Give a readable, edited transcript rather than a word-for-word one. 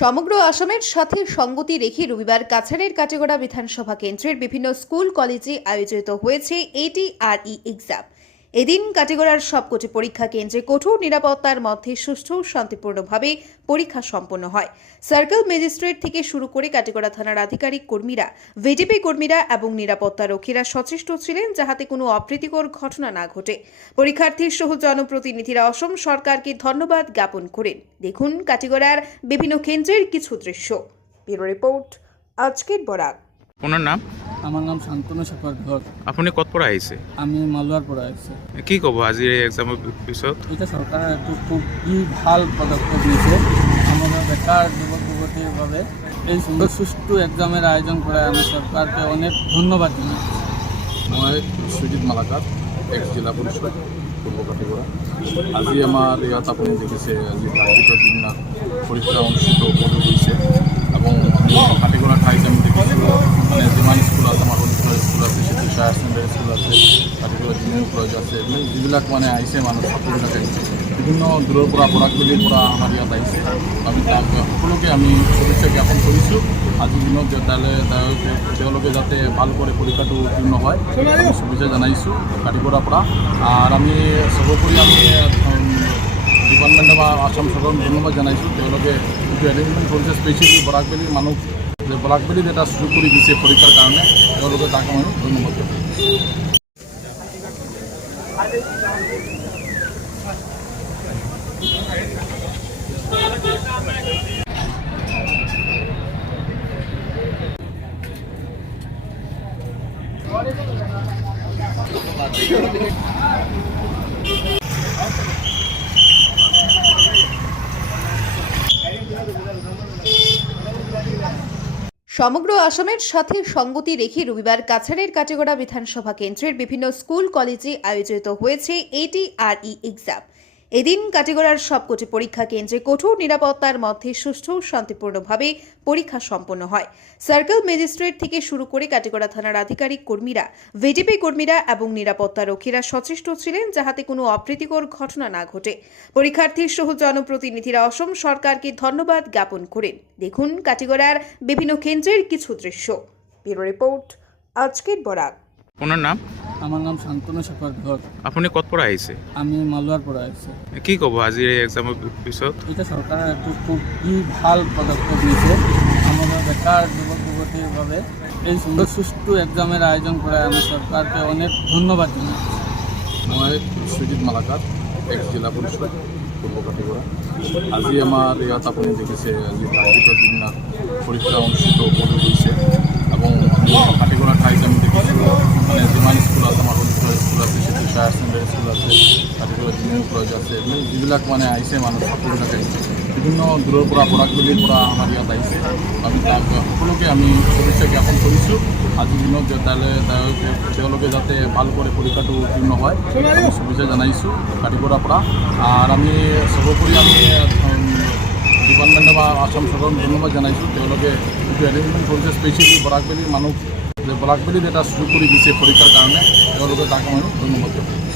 সমগ্র আসামের সাথে সঙ্গতি রেখে রবিবার কাছাড়ের কাটিগড়া বিধানসভা কেন্দ্রের বিভিন্ন স্কুল কলেজে আয়োজিত হয়েছে এটিআরই এক্সাম। এদিন কাটিগড়ার সবকটি পরীক্ষা কেন্দ্রে কঠোর নিরাপত্তার মধ্যে সুষ্ঠু ও শান্তিপূর্ণভাবে পরীক্ষা সম্পন্ন হয়। সার্কেল ম্যাজিস্ট্রেট থেকে শুরু করে কাটিগড়া থানার আধিকারিক কর্মীরা, ভিডিপি কর্মীরা এবং নিরাপত্তা রক্ষীরা সচেষ্ট ছিলেন যাহাতে কোনো অপ্রীতিকর ঘটনা না ঘটে। পরীক্ষার্থী সহ জনপ্রতিনিধিরা অসম সরকারকে ধন্যবাদ জ্ঞাপন করেন। দেখুন কাটিগড়ার বিভিন্ন কেন্দ্রের কিছু দৃশ্য। ব্যুরো রিপোর্ট, আজকের বরাক। আপনার নাম? আমার নাম শান্তনু শেখর ঘর। আপনি কত পড়া আইছে? আমি মালুয়ার পড়া আইছি। কি কব আজির এই এক্সামের পিছত? এটা সরকারের একটু খুবই ভাল পদক্ষেপ নিয়েছে। আমাদের বেকার যুবক যুবতীর ভাবে এই সুন্দর সুষ্ঠু এক্সামের আয়োজন করে আমি সরকারকে অনেক ধন্যবাদ জানাই। মই সুজিত মালাকাৰ, এক্স জিলা পৰিষদ পূৰ্ব কাটিগড়া। আজি আমাৰ ইয়াত আপুনি দেখিছে আজি প্ৰাকৃতিক দিনত পৰীক্ষা অনুষ্ঠিত হ'বলৈ গৈছে এবং কাটিগড়া ঠাইত আমি দেখিছোঁ মানে যিমান স্কুল আছে আমাৰ হলিষ্টাৰ স্কুল আছে, চিটি হায়াৰ ছেকেণ্ডেৰী স্কুল আছে, কাটিগড়া জুনিয়ৰ কলেজ আছে, যিবিলাক মানে আহিছে মানুহ ছাত্ৰবিলাক আহিছে বিভিন্ন দূৰৰ পৰা বৰাকবেলিৰ পৰা আমাৰ ইয়াত আহিছে। আমি তাক সকলোকে আমি শুভেচ্ছা জ্ঞাপন কৰিছোঁ। আজিৰ দিনত তেওঁলোকে যাতে ভালকৈ পৰীক্ষাটো উত্তীৰ্ণ হয় আমি শুভেচ্ছা জনাইছোঁ কাটিগড়াৰ পৰা। আৰু আমি সৰ্বোপৰি আমি ডিপাৰ্টমেণ্ট বা আসাম চৰকাৰক ধন্যবাদ জনাইছোঁ। তেওঁলোকে যিটো এৰেঞ্জমেণ্ট কৰিছে স্পেচিয়েলি বৰাকবেলিৰ মানুহ বৰাকবেলিত এটা সুযোগ কৰি দিছে পৰীক্ষাৰ কাৰণে, তেওঁলোকে তাক আমি ধন্যবাদ জনাইছোঁ। সমগ্র আসামের সাথে সঙ্গতি রেখে রবিবার কাছাড়ের কাটিগড়া বিধানসভা কেন্দ্রের বিভিন্ন স্কুল কলেজে আয়োজিত হয়েছে এটিআরই এক্সাম। এদিন কাটিগড়ার সবকটি পরীক্ষা কেন্দ্রে কঠোর নিরাপত্তার মধ্যে সুষ্ঠু ও শান্তিপূর্ণভাবে পরীক্ষা সম্পন্ন হয়। সার্কেল ম্যাজিস্ট্রেট থেকে শুরু করে কাটিগড়া থানার আধিকারিক কর্মীরা, ভিডিপি কর্মীরা এবং নিরাপত্তা রক্ষীরা সচেষ্ট ছিলেন যাহাতে কোনো অপ্রীতিকর ঘটনা না ঘটে। পরীক্ষার্থী সহ জনপ্রতিনিধিরা অসম সরকারকে ধন্যবাদ জ্ঞাপন করেন। দেখুন কাটিগড়ার বিভিন্ন কেন্দ্রের কিছু দৃশ্য। ব্যুরো রিপোর্ট, আজকের বরাক। আপনার নাম? আমার নাম শান্তনু শেখর ঘর। আপনি কত পড়া আইছে? আমি মালুয়ার পড়া আইছি। কি কব আজির এই এক্সামের পিছত? এটা সরকারের একটু খুবই ভাল পদক্ষেপ নিয়েছে। আমাদের বেকার যুবক যুবতীর ভাবে এই সুন্দর সুষ্ঠু এক্সামের আয়োজন করে আমি সরকারকে অনেক ধন্যবাদ জানাই। মই সুজিত মালাকাৰ, এক্স জিলা পৰিষদ পূৰ্ব কাটিগড়া। আজি আমাৰ ইয়াত আপুনি দেখিছে আজি প্ৰাকৃতিক দিনত পৰীক্ষা অনুষ্ঠিত হ'বলৈ গৈছে এবং কাটিগড়া ঠাইত আমি দেখিছোঁ মানে যিমান স্কুল আছে আমাৰ হলিষ্টাৰ স্কুল আছে, চিটি হায়াৰ ছেকেণ্ডেৰী স্কুল আছে, কাটিগড়া জুনিয়ৰ কলেজ আছে, যিবিলাক মানে আহিছে মানুহ ছাত্ৰবিলাক আহিছে বিভিন্ন দূৰৰ পৰা বৰাকবেলিৰ পৰা আমাৰ ইয়াত আহিছে। আমি তাক সকলোকে আমি শুভেচ্ছা জ্ঞাপন কৰিছোঁ। আজিৰ দিনত তেওঁলোকে যাতে ভালকৈ পৰীক্ষাটো উত্তীৰ্ণ হয় আমি শুভেচ্ছা জনাইছোঁ কাটিগড়াৰ পৰা। আৰু আমি সৰ্বোপৰি আমি ডিপাৰ্টমেণ্ট বা আসাম চৰকাৰক ধন্যবাদ জনাইছোঁ। তেওঁলোকে যিটো এৰেঞ্জমেণ্ট কৰিছে স্পেচিয়েলি বৰাকবেলিৰ মানুহ বৰাকবেলিত এটা সুযোগ কৰি দিছে পৰীক্ষাৰ কাৰণে, তেওঁলোকে তাক আমি ধন্যবাদ জনাইছোঁ।